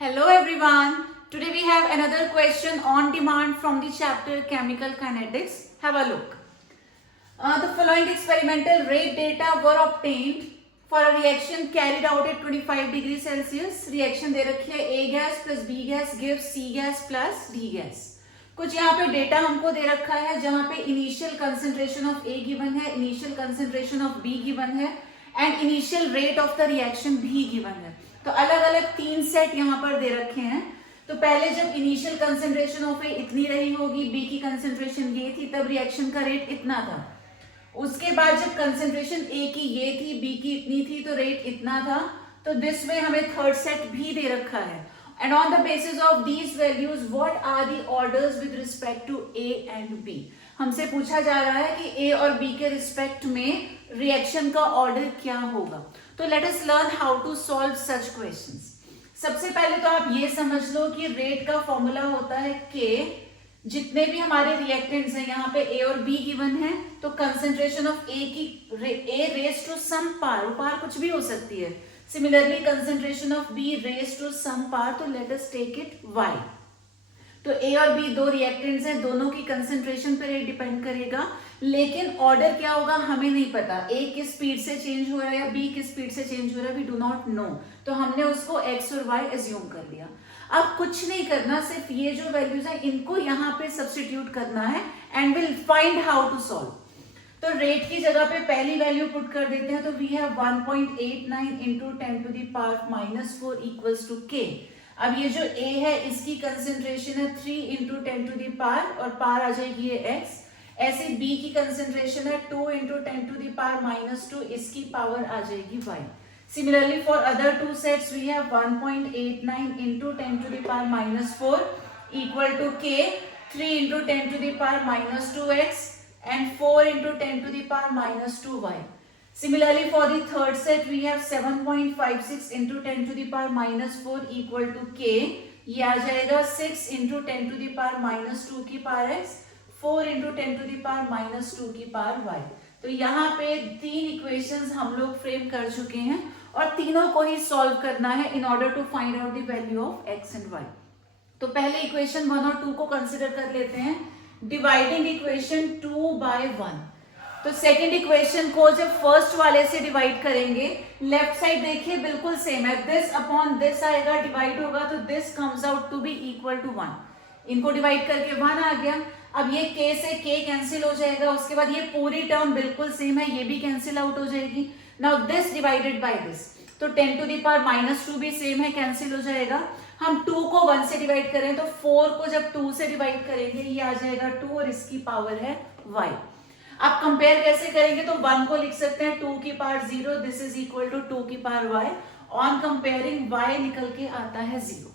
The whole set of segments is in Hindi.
Hello everyone. Today we have another question on demand from the chapter Chemical Kinetics. Have a look. The following experimental rate data were obtained for a reaction carried out at 25 degrees Celsius. Reaction दे रखी है A gas plus B gas gives C gas plus D gas. कुछ यहाँ पे डेटा हमको दे रखा है जहाँ पे initial concentration of A given है, initial concentration of B given है and initial rate of the reaction भी गिवन है. तो अलग अलग तीन सेट यहाँ पर दे रखे हैं. तो पहले जब इनिशियल कंसेंट्रेशन ऑफ ए इतनी रही होगी, बी की कंसेंट्रेशन ये थी, तब रिएक्शन का रेट इतना था. उसके बाद जब कंसेंट्रेशन ए की ये थी, बी की इतनी थी, तो रेट इतना था. तो दिस वे हमें थर्ड सेट भी दे रखा है. And on the basis of these values what are the orders with respect to A and B. हमसे पूछा जा रहा है कि ए और बी के रिस्पेक्ट में रिएक्शन का ऑर्डर क्या होगा. तो let us learn how to solve such questions. सबसे पहले तो आप ये समझ लो कि रेट का फॉर्मूला होता है के. जितने भी हमारे रिएक्टेंट्स हैं, यहाँ पे ए और बी गिवन है, तो कंसेंट्रेशन ऑफ ए की ए रेज टू सम पार, पार कुछ भी हो सकती है. Similarly concentration of B raise to some power, तो let us take it Y. तो ए और बी दो रिएक्टेंट्स हैं, दोनों की कंसेंट्रेशन पर रेट डिपेंड करेगा, लेकिन ऑर्डर क्या होगा हमें नहीं पता. ए किस स्पीड से चेंज हो रहा है या बी किस स्पीड से चेंज हो रहा है, वी डू नॉट नो. तो हमने उसको एक्स और वाई एज्यूम कर लिया. अब कुछ नहीं करना, सिर्फ ये जो वैल्यूज है इनको यहाँ पे सब्स्टिट्यूट करना है and will find how to solve. तो रेट की जगह पे पहली वैल्यू पुट कर देते हैं. तो we have 1.89 into 10 to the power -4 equals to k. अब ये जो A है इसकी कंसेंट्रेशन है 3 इंटू 10 टू दी पावर, और पावर आ जाएगी ये x. ऐसे B की कंसेंट्रेशन है 2 इंटू 10 टू दी पावर -2, इसकी पावर आ जाएगी y. Similarly for other two sets we have 1.89 into 10 to the power -4 equal to k, 3 into 10 to the power -2x and 4 into 10 to the power -2y. Similarly, for the third set, we have 7.56 into 10 to the power -4 equal to k. ये आ जाएगा 6 into 10 to the power -2 की power x, 4 into 10 to the power -2 की पावर y. तो यहाँ पे तीन इक्वेशंस हम लोग फ्रेम कर चुके हैं और तीनों को ही सॉल्व करना है in order to find out the value of x and y. तो पहले इक्वेशन 1 और 2 को कंसिडर कर लेते हैं. Dividing equation 2 by 1. तो सेकेंड इक्वेशन को जब फर्स्ट वाले से डिवाइड करेंगे, लेफ्ट साइड देखिए बिल्कुल सेम है. दिस अपॉन दिस आएगा, डिवाइड होगा तो this comes out to be equal to 1. इनको डिवाइड करके 1 आ गया. अब ये k से k कैंसिल हो जाएगा. उसके बाद ये पूरी टर्म बिल्कुल सेम है, ये भी कैंसिल आउट हो जाएगी. Now this divided by this, तो 10 टू द पावर -2 भी सेम है, कैंसिल हो जाएगा. हम 2 को 1 से डिवाइड करें तो 4 को जब 2 से डिवाइड करेंगे ये आ जाएगा 2 और इसकी पावर है y. आप कंपेयर कैसे करेंगे, तो 1 को लिख सकते हैं 2 की power 0, this is equal to 2 की power y. On comparing y निकल के आता है 0.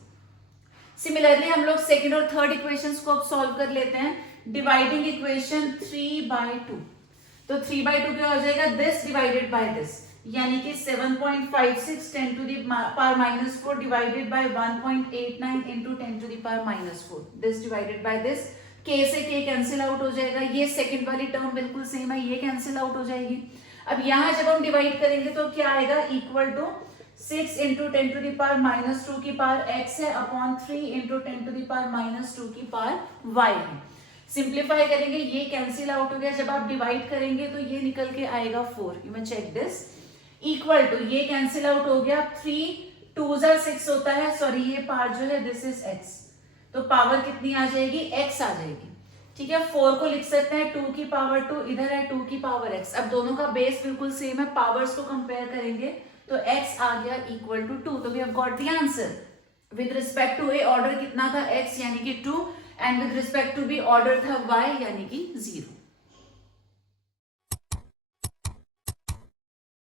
सिमिलरली हम लोग सेकेंड और थर्ड इक्वेशंस को अब सॉल्व कर लेते हैं. Dividing equation 3/2. तो 3/2 क्या हो जाएगा, दिस डिवाइडेड बाय दिस, यानी कि 7.56 10 to the power -4 divided by 1.89 into 10 to the power -4, this divided by this. k से k कैंसिल आउट हो जाएगा. ये सेकंड वाली टर्म बिल्कुल सेम है, ये कैंसिल आउट हो जाएगी. अब यहाँ जब हम डिवाइड करेंगे तो क्या आएगा, equal to 6 into 10 to the power -2 की पावर x है upon 3 into 10 to the power -2 की पावर y है. सिंप्लीफाई करेंगे, ये कैंसिल आउट हो गया. जब आप डिवाइड करेंगे तो ये निकल के आएगा 4. You may check this. Equal to ये कैंसिल आउट हो गया, 3 2 6 होता है, सॉरी ये पार्ट जो है दिस इज x. तो पावर कितनी आ जाएगी, x आ जाएगी. ठीक है, 4 को लिख सकते हैं 2 की पावर 2, इधर है 2 की पावर x. अब दोनों का बेस बिल्कुल सेम है, पावर्स को कंपेयर करेंगे तो x आ गया इक्वल टू 2. तो we have got the answer. With respect to a order कितना था, x यानी कि 2, and with respect to b order था y यानी कि 0.